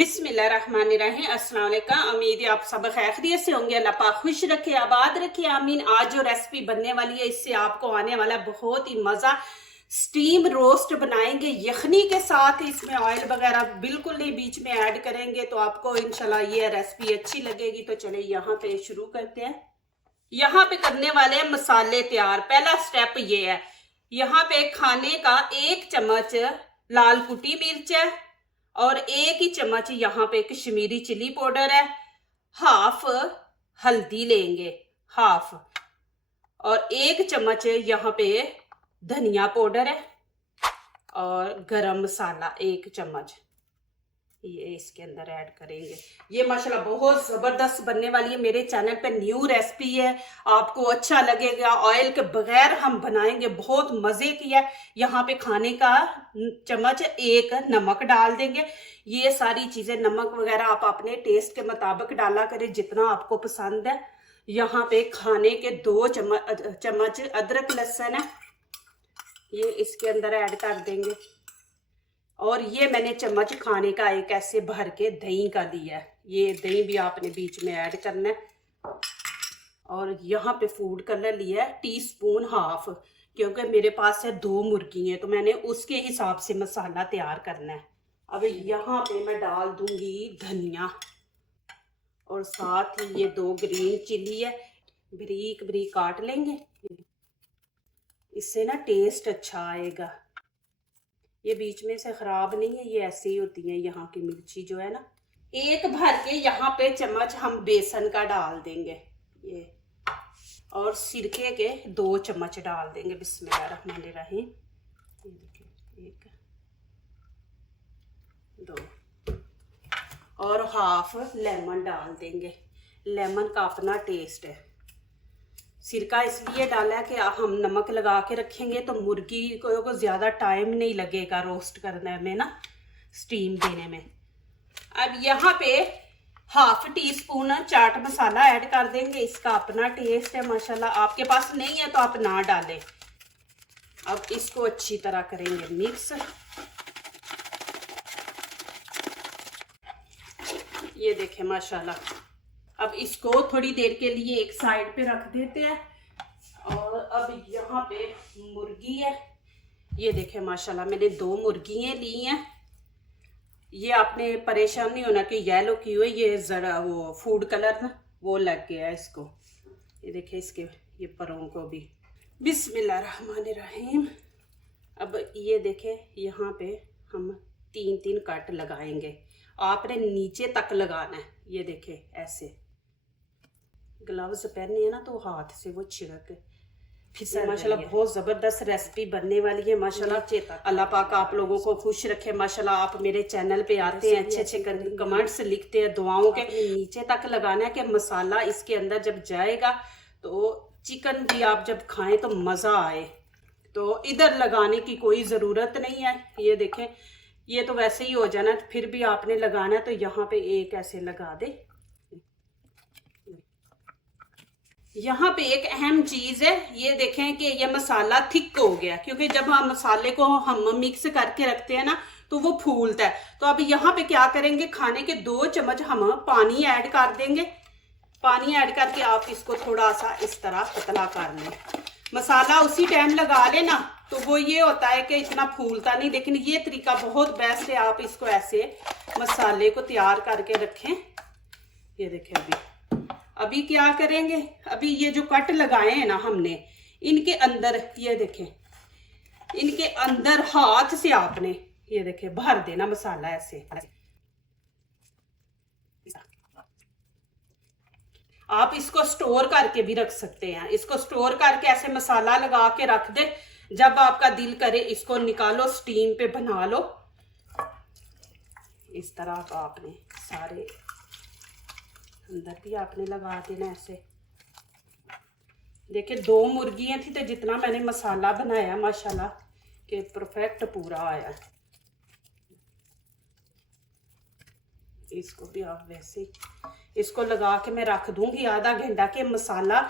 बिस्मिल्लाहिर्रहमानिर्रहीम। अस्सलाम वालेकुम। उम्मीद है आप सब खैरियत से होंगे। अल्लाह पाक खुश रखे, आबाद रखे, आमीन। आज जो रेसिपी बनने वाली है इससे आपको आने वाला बहुत ही मज़ा। स्टीम रोस्ट बनाएंगे यखनी के साथ। इसमें ऑयल वगैरह बिल्कुल नहीं बीच में ऐड करेंगे, तो आपको इंशाल्लाह ये रेसिपी अच्छी लगेगी। तो चले यहाँ पे शुरू करते हैं। यहाँ पे करने वाले हैं मसाले तैयार। पहला स्टेप ये है, यहाँ पे खाने का 1 चम्मच लाल कुटी मिर्च है और 1 ही चम्मच यहाँ पे कश्मीरी चिली पाउडर है। हाफ हल्दी लेंगे, हाफ, और 1 चम्मच यहाँ पे धनिया पाउडर है और गरम मसाला 1 चम्मच ये इसके अंदर ऐड करेंगे। ये माशाल्लाह बहुत ज़बरदस्त बनने वाली है। मेरे चैनल पे न्यू रेसिपी है, आपको अच्छा लगेगा। ऑयल के बगैर हम बनाएंगे, बहुत मज़े की है। यहाँ पे खाने का चम्मच 1 नमक डाल देंगे। ये सारी चीज़ें नमक वगैरह आप अपने टेस्ट के मुताबिक डाला करें, जितना आपको पसंद है। यहाँ पे खाने के 2 चम्मच अदरक लहसुन है, ये इसके अंदर ऐड कर देंगे। और ये मैंने चम्मच खाने का 1 ऐसे भर के दही का लिया है। ये दही भी आपने बीच में ऐड करना है। और यहाँ पे फूड कलर लिया है टीस्पून हाफ, क्योंकि मेरे पास है 2 मुर्गी हैं, तो मैंने उसके हिसाब से मसाला तैयार करना है। अब यहाँ पे मैं डाल दूंगी धनिया, और साथ ही ये 2 ग्रीन चिली है, बारीक बारीक काट लेंगे, इससे ना टेस्ट अच्छा आएगा। ये बीच में से खराब नहीं है, ये ऐसे ही होती है यहाँ की मिर्ची जो है ना। 1 भर के यहाँ पे चम्मच हम बेसन का डाल देंगे ये, और सिरके के 2 चम्मच डाल देंगे। बिस्मिल्लाहिर्रहमानिर्रहीम। ये देखिए 1 2, और हाफ लेमन डाल देंगे। लेमन का अपना टेस्ट है। सिरका इसलिए डाला है कि हम नमक लगा के रखेंगे तो मुर्गी को ज़्यादा टाइम नहीं लगेगा रोस्ट करने में ना, स्टीम देने में। अब यहाँ पे half tea spoon chaat masala add कर देंगे। इसका अपना टेस्ट है माशाल्लाह, आपके पास नहीं है तो आप ना डालें। अब इसको अच्छी तरह करेंगे मिक्स। ये देखें माशाल्लाह। अब इसको थोड़ी देर के लिए एक साइड पे रख देते हैं। और अब यहाँ पे मुर्गी है, ये देखें माशाल्लाह मैंने 2 मुर्गियाँ ली हैं। ये आपने परेशान नहीं होना कि येलो की हुई, ये ज़रा वो फूड कलर ना वो लग गया है इसको। ये देखें इसके ये परों को भी। बिस्मिल्लाहिर्रहमानिर्रहीम। अब ये देखें यहाँ पे हम 3-3 कट लगाएंगे। आपने नीचे तक लगाना है। ये देखें ऐसे, ग्लव्स पहने हैं ना तो हाथ से वो छिड़क फिर माशाल्लाह बहुत ज़बरदस्त रेसिपी बनने वाली है माशाल्लाह। अल्लाह पाक आप लोगों को खुश रखे माशाल्लाह। आप मेरे चैनल पे आते हैं, अच्छे अच्छे कमेंट्स लिखते हैं दुआओं के। नीचे तक लगाना है कि मसाला इसके अंदर जब जाएगा तो चिकन भी आप जब खाएं तो मज़ा आए। तो इधर लगाने की कोई ज़रूरत नहीं है। ये देखें ये तो वैसे ही हो जाना, फिर भी आपने लगाना है तो यहाँ पे 1 ऐसे लगा दे। यहाँ पे एक अहम चीज़ है, ये देखें कि ये मसाला थिक हो गया, क्योंकि जब हम मसाले को हम मिक्स करके रखते हैं ना तो वो फूलता है। तो अब यहाँ पे क्या करेंगे, खाने के 2 चम्मच हम पानी ऐड कर देंगे। पानी ऐड करके आप इसको थोड़ा सा इस तरह पतला कर लें। मसाला उसी टाइम लगा लेना तो वो ये होता है कि इतना फूलता नहीं, लेकिन ये तरीका बहुत बेस्ट है। आप इसको ऐसे मसाले को तैयार करके रखें। ये देखें अभी क्या करेंगे, अभी ये जो कट लगाए हैं ना हमने, इनके अंदर ये देखें, इनके अंदर हाथ से आपने ये देखें भर देना मसाला ऐसे। आप इसको स्टोर करके भी रख सकते हैं। इसको स्टोर करके ऐसे मसाला लगा के रख दे, जब आपका दिल करे इसको निकालो, स्टीम पे बना लो। इस तरह का आपने सारे अंदर भी आपने लगा देना ऐसे। देखिए 2 मुर्गियाँ थी तो जितना मैंने मसाला बनाया माशाल्लाह के परफेक्ट पूरा आया। इसको भी आप वैसे इसको लगा के मैं रख दूंगी आधा घंटा के मसाला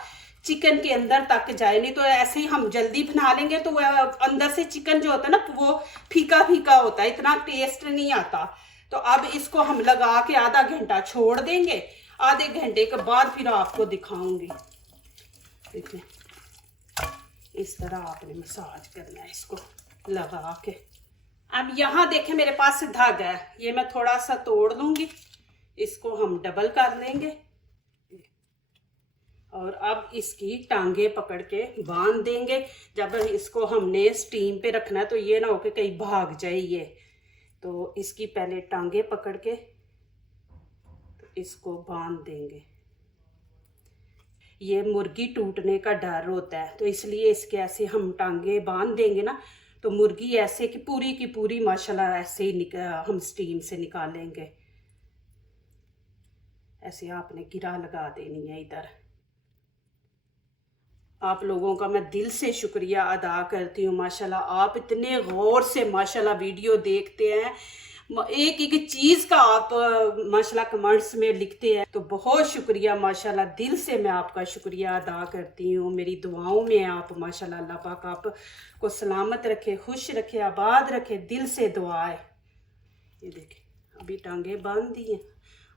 चिकन के अंदर तक जाए। नहीं तो ऐसे ही हम जल्दी बना लेंगे तो वह अंदर से चिकन जो होता है ना वो फीका फीका होता है, इतना टेस्ट नहीं आता। तो अब इसको हम लगा के आधा घंटा छोड़ देंगे। आधे घंटे के बाद फिर आपको दिखाऊंगी। देखिए इस तरह आपने मसाज करना है इसको लगा के। अब यहाँ देखें मेरे पास धागा है, ये मैं थोड़ा सा तोड़ लूंगी, इसको हम डबल कर लेंगे और अब इसकी टांगे पकड़ के बांध देंगे। जब इसको हमने स्टीम पे रखना है तो ये ना हो कि कहीं भाग जाए ये, तो इसकी पहले टांगे पकड़ के तो इसको बांध देंगे। ये मुर्गी टूटने का डर होता है तो इसलिए इसके ऐसे हम टांगे बांध देंगे ना, तो मुर्गी ऐसे की पूरी माशाल्लाह ऐसे ही हम स्टीम से निकालेंगे। ऐसे आपने गिरा लगा देनी है इधर। आप लोगों का मैं दिल से शुक्रिया अदा करती हूँ। माशाल्लाह आप इतने गौर से माशाल्लाह वीडियो देखते हैं, एक एक चीज़ का आप माशाल्लाह कमेंट्स में लिखते हैं, तो बहुत शुक्रिया माशाल्लाह, दिल से मैं आपका शुक्रिया अदा करती हूँ। मेरी दुआओं में आप माशाल्लाह, अल्लाह पाक आपको सलामत रखे, खुश रखे, आबाद रखे, दिल से दुआ है। ये देखें अभी टांगे बांध दी हैं,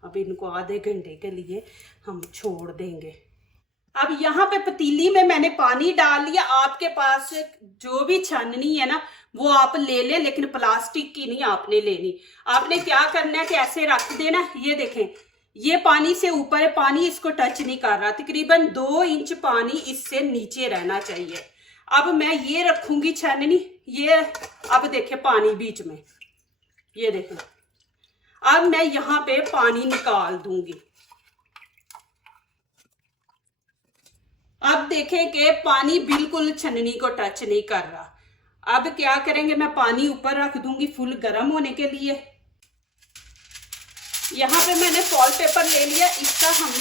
अब इनको आधे घंटे के लिए हम छोड़ देंगे। अब यहाँ पे पतीली में मैंने पानी डाल लिया। आपके पास जो भी छाननी है ना वो आप ले लें, लेकिन प्लास्टिक की नहीं आपने लेनी। आपने क्या करना है कि ऐसे रख देना। ये देखें ये पानी से ऊपर है, पानी इसको टच नहीं कर रहा, तकरीबन 2 इंच पानी इससे नीचे रहना चाहिए। अब मैं ये रखूंगी छाननी, ये अब देखें पानी बीच में, ये देखें अब मैं यहाँ पे पानी निकाल दूंगी। अब देखें कि पानी बिल्कुल छन्नी को टच नहीं कर रहा। अब क्या करेंगे, मैं पानी ऊपर रख दूंगी फुल गर्म होने के लिए। यहाँ पे मैंने फॉल पेपर ले लिया, इसका हम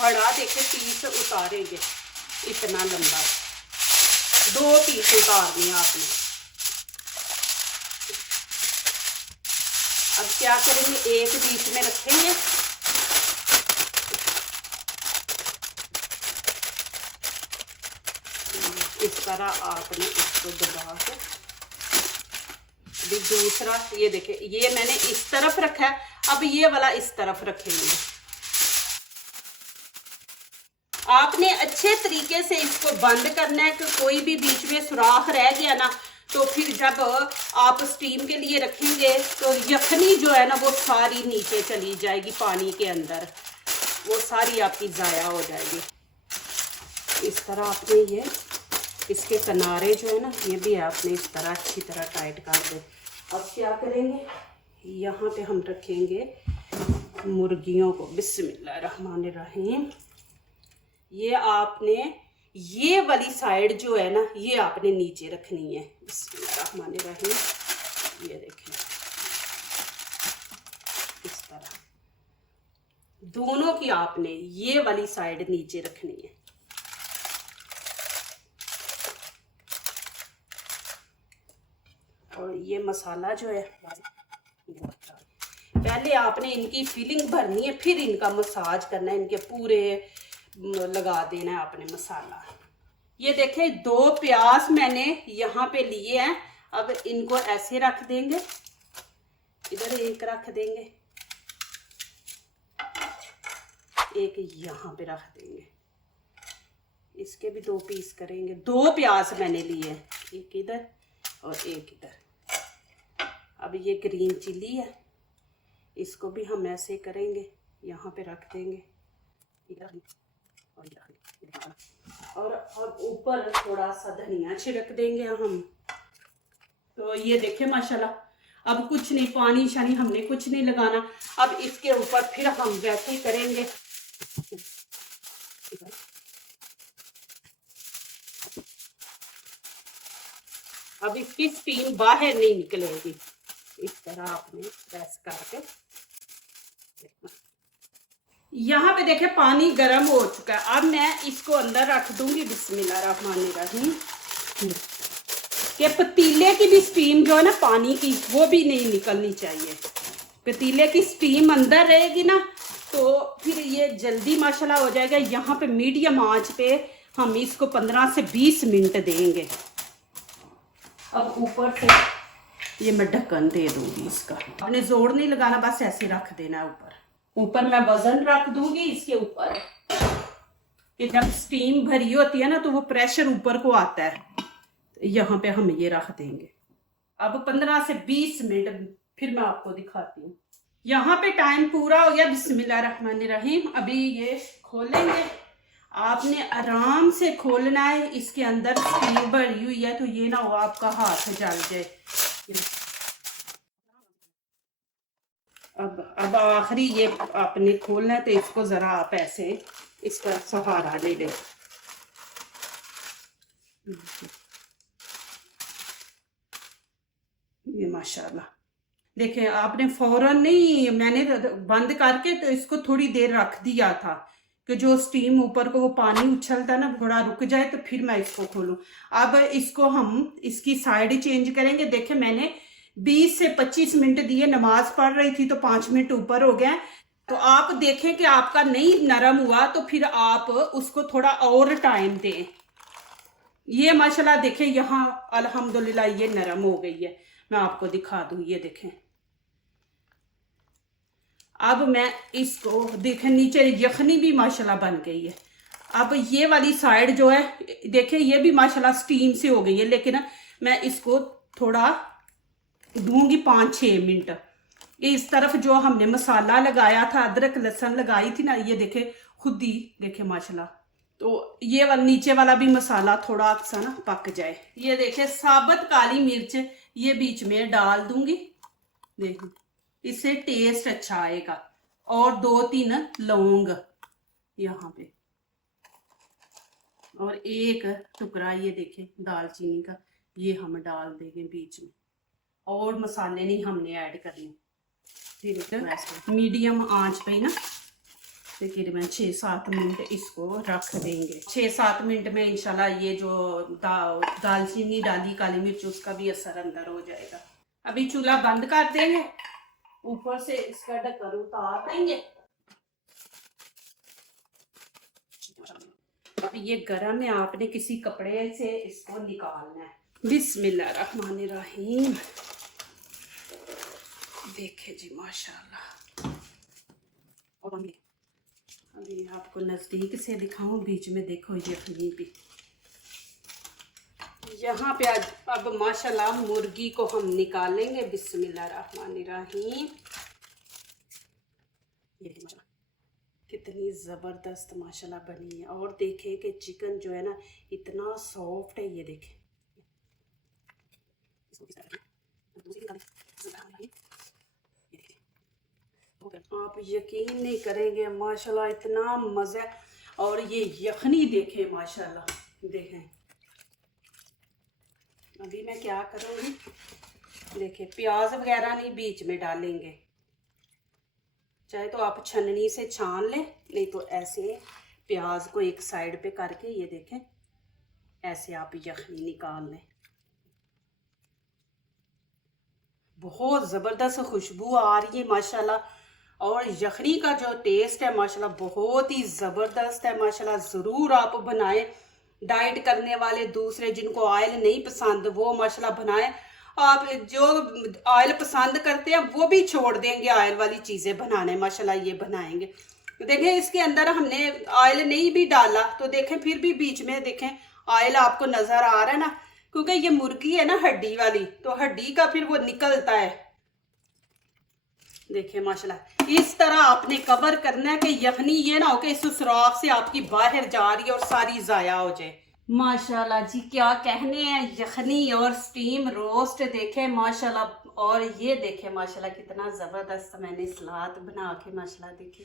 बड़ा देखे पीस उतारेंगे, इतना लंबा 2 पीस उतारने आपने। अब क्या करेंगे, एक बीच में रखेंगे, इस तरह आपने इसको दबा के। अभी दूसरा ये देखें, ये मैंने इस तरफ रखा है, अब ये वाला इस तरफ रखेंगे। आपने अच्छे तरीके से इसको बंद करना है कि कोई भी बीच में सुराख रह गया ना तो फिर जब आप स्टीम के लिए रखेंगे तो यखनी जो है ना वो सारी नीचे चली जाएगी पानी के अंदर, वो सारी आपकी ज़ाया हो जाएगी। इस तरह आपने ये इसके किनारे जो है ना ये भी आपने इस तरह अच्छी तरह टाइट कर दे। अब क्या करेंगे, यहाँ पे हम रखेंगे मुर्गियों को। बिस्मिल्लाहिर्रहमानिर्रहीम। ये आपने ये वाली साइड जो है ना ये आपने नीचे रखनी है। बिस्मिल्लाहिर्रहमानिर्रहीम। ये देखें इस तरह दोनों की आपने ये वाली साइड नीचे रखनी है। और ये मसाला जो है पहले आपने इनकी फीलिंग भरनी है, फिर इनका मसाज करना है, इनके पूरे लगा देना है आपने मसाला। ये देखें 2 प्याज मैंने यहाँ पे लिए हैं। अब इनको ऐसे रख देंगे, इधर एक रख देंगे, एक यहाँ पे रख देंगे, इसके भी 2 पीस करेंगे। 2 प्याज मैंने लिए, एक इधर और एक इधर। अब ये ग्रीन चिली है, इसको भी हम ऐसे करेंगे, यहाँ पे रख देंगे इधर और अब ऊपर थोड़ा सा धनिया छिड़क देंगे हम। तो ये देखें माशाल्लाह अब कुछ नहीं, पानी शानी हमने कुछ नहीं लगाना। अब इसके ऊपर फिर हम वैसे ही करेंगे। अब इसकी स्टीम बाहर नहीं निकलेगी, इस तरह आपने प्रेस करके। यहाँ पे देखे पानी गर्म हो चुका है। अब मैं इसको अंदर रख दूंगी। बिस्मिल्लाहिर्रहमानिर्रहीम। कि पतीले की भी स्टीम जो है ना पानी की वो भी नहीं निकलनी चाहिए। पतीले की स्टीम अंदर रहेगी ना तो फिर ये जल्दी माशाल्लाह हो जाएगा। यहाँ पे मीडियम आंच पे हम इसको 15 से 20 मिनट देंगे। अब ऊपर से ये मैं ढक्कन दे दूंगी इसका। आपने जोर नहीं लगाना, बस ऐसे रख देना है ऊपर। ऊपर मैं वजन रख दूंगी इसके ऊपर, कि जब स्टीम भरी होती है ना तो वो प्रेशर ऊपर को आता है। यहाँ पे हम ये रख देंगे। अब 15 से 20 मिनट फिर मैं आपको दिखाती हूँ। यहाँ पे टाइम पूरा हो गया। बिस्मिल्लाहिर्रहमानिर्रहीम। अभी ये खोलेंगे। आपने आराम से खोलना है, इसके अंदर स्टीम भरी हुई है तो ये ना हो आपका हाथ जल जाए। अब आखिरी ये आपने खोलना है तो इसको जरा आप ऐसे इसका सहारा ले लें। ये माशाल्लाह देखें, आपने फौरन नहीं, मैंने बंद करके तो इसको थोड़ी देर रख दिया था कि जो स्टीम ऊपर को वो पानी उछलता ना थोड़ा रुक जाए तो फिर मैं इसको खोलूं। अब इसको हम इसकी साइड चेंज करेंगे। देखें मैंने 20 से 25 मिनट दिए, नमाज पढ़ रही थी तो 5 मिनट ऊपर हो गए। तो आप देखें कि आपका नहीं नरम हुआ तो फिर आप उसको थोड़ा और टाइम दें। ये माशाल्लाह देखें यहाँ अल्हम्दुलिल्लाह ये नरम हो गई है। मैं आपको दिखा दूं, ये देखें। अब मैं इसको देखें, नीचे यखनी भी माशाल्लाह बन गई है। अब ये वाली साइड जो है देखें ये भी माशाल्लाह स्टीम से हो गई है, लेकिन मैं इसको थोड़ा दूंगी 5-6 मिनट। इस तरफ जो हमने मसाला लगाया था, अदरक लहसुन लगाई थी ना, ये देखे खुद ही देखे माशाल्लाह। तो ये वाला नीचे वाला भी मसाला थोड़ा सा ना पक जाए। ये देखे साबुत काली मिर्च ये बीच में डाल दूंगी, देखो इससे टेस्ट अच्छा आएगा। और 2-3 लौंग यहाँ पे, और एक टुकड़ा ये देखे दालचीनी का, ये हम डाल देंगे बीच में। और मसाले नहीं हमने ऐड करने। फिर मीडियम आंच पे ना तकरीबन 6-7 मिनट इसको रख देंगे। 6-7 मिनट में इंशाल्लाह ये जो दालचीनी डाली काली मिर्च उसका भी असर अंदर हो जाएगा। अभी चूल्हा बंद कर देंगे, ऊपर से इसका ढक्कन उतार देंगे। अब ये गर्म है, आपने किसी कपड़े से इसको निकालना है। बिस्मिल्लाहिर्रहमानिर्रहीम। देखे जी माशाल्लाह। अभी आपको नजदीक से दिखाऊं, बीच में देखो यखनी भी। यहाँ पे अब माशाल्लाह मुर्गी को हम निकालेंगे। बिस्मिल्लाहिर्रहमानिर्रहीम। ये माशाल्लाह कितनी ज़बरदस्त माशाल्लाह बनी है। और देखें कि चिकन जो है ना इतना सॉफ्ट है, ये देखें। आप यकीन नहीं करेंगे माशाल्लाह इतना मज़ा। और ये यखनी देखें माशाल्लाह, देखें। अभी मैं क्या करूँगी, देखिए प्याज वगैरह नहीं बीच में डालेंगे, चाहे तो आप छन्नी से छान लें, नहीं तो ऐसे प्याज को एक साइड पे करके ये देखें ऐसे आप यखनी निकाल लें। बहुत ज़बरदस्त खुशबू आ रही है माशाल्लाह। और यखनी का जो टेस्ट है माशाल्लाह बहुत ही ज़बरदस्त है माशाल्लाह। ज़रूर आप बनाएं। डाइट करने वाले दूसरे जिनको ऑयल नहीं पसंद वो माशाल्लाह बनाएं। आप जो ऑयल पसंद करते हैं वो भी छोड़ देंगे ऑयल वाली चीज़ें बनाने, माशाल्लाह ये बनाएंगे। देखें इसके अंदर हमने ऑयल नहीं भी डाला तो देखें फिर भी बीच में देखें ऑयल आपको नज़र आ रहा है ना, क्योंकि ये मुर्गी है ना हड्डी वाली, तो हड्डी का फिर वो निकलता है। देखिए माशाल्लाह इस तरह आपने कवर करना है कि यखनी ये ना हो कि इस सुराख से आपकी बाहर जा रही है और सारी ज़ाया हो जाए। माशाल्लाह जी क्या कहने हैं, यखनी और स्टीम रोस्ट देखे माशाल्लाह। और ये देखे माशाल्लाह कितना ज़बरदस्त मैंने सलाद बना के माशाल्लाह देखे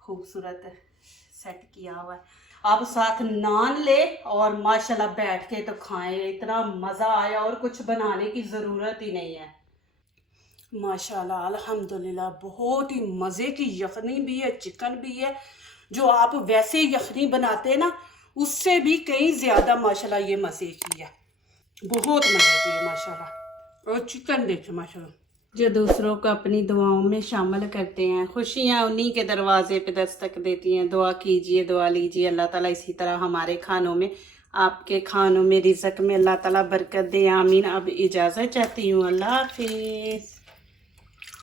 खूबसूरत सेट किया हुआ है। आप साथ नान ले और माशाल्लाह बैठ के तो खाएं, इतना मज़ा आया और कुछ बनाने की ज़रूरत ही नहीं है। माशाल्लाह अल्हम्दुलिल्लाह बहुत ही मज़े की यखनी भी है, चिकन भी है। जो आप वैसे यखनी बनाते हैं ना उससे भी कहीं ज़्यादा माशाल्लाह ये मज़े की है, बहुत मज़े की है माशाल्लाह। और चिकन देखिए माशाल्लाह। जो दूसरों को अपनी दुआओं में शामिल करते हैं, खुशियाँ उन्हीं के दरवाजे पे दस्तक देती हैं। दुआ कीजिए, दुआ लीजिए, अल्लाह ताला इसी तरह हमारे खानों में आपके खानों में रिज़्क में अल्लाह ताला बरकत दे, आमीन। अब इजाज़त चाहती हूँ, अल्लाह हाफिज़।